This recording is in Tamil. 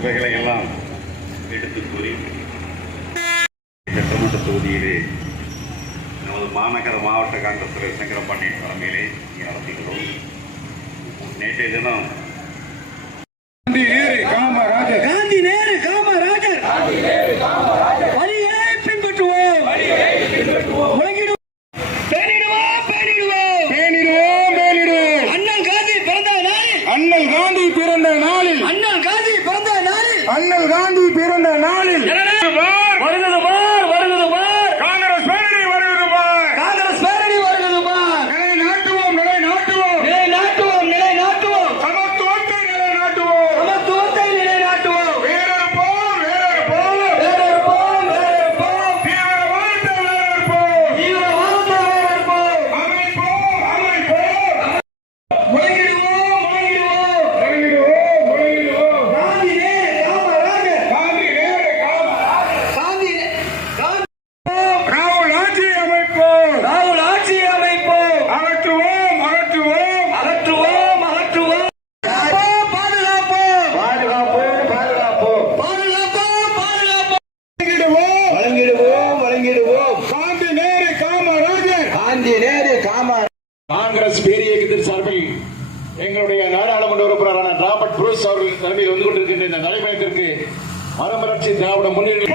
இவைகளை எல்லாம் எடுத்து கூறி சட்டமன்ற தொகுதியிலே நமது மாநகர மாவட்ட காங்கிரஸ் தலைவர் சங்கரபாண்டியன் தலைமையிலே இங்கே நடத்துகிறோம். நேற்றைய தினம் காந்தி நேரு காமராஜர் வழியை பின்பற்றுவோம். அண்ணல் காந்தி பிறந்த நாளில் வருகிறது பார், வருகிறது பார், காங்கிரஸ் பேரணி வருகிறது பார், காங்கிரஸ் பேரணி வருகிறது பார். நிலைநாட்டுவோம், நிலைநாட்டுவோம், நிலைநாட்டுவோம், நிலைநாட்டுவோம், சமத்துவத்தை நிலைநாட்டுவோம், சமத்துவத்தை நிலைநாட்டுவோம். வேறறுப்போம், வேறறுப்போம், வேறறுப்போம், வேறறுப்போம், தீவிரவாதத்தை வேறறுப்போம், தீவிரவாதத்தை வேறறுப்போம். அமைப்போம், அமைப்போம், முழங்கிடுவோம், முழங்கிடுவோம். முழங்கிடுவோம், முழங்கிடுவோம். காந்தி நேரு காமராஜர் காந்தி நேரு காந்தி ராகுல் ஆட்சி அமைப்போம், ராகுல் ஆட்சி அமைப்போம். அகற்றுவோம், அகற்றுவோம், அகற்றுவோம், அகற்றுவோம். பாதுகாப்போம், பாதுகாப்போம், பாதுகாப்போம், பாதுகாப்போம், பாதுகாப்போம். வழங்கிடுவோம், வழங்கிடுவோம். காந்தி நேரு காமராஜர். காந்தி நேரு காமராஜர். காங்கிரஸ் பேர் இயக்கத்தின் சார்பில் எங்களுடைய நாடாளுமன்ற உறுப்பினரான ராபர்ட் புரூஸ் அவர்கள் தலைமையில் வந்து கொண்டிருக்கின்ற இந்த நடைபயணத்திற்கு மறுமலர்ச்சி திராவிட முன்னேற்ற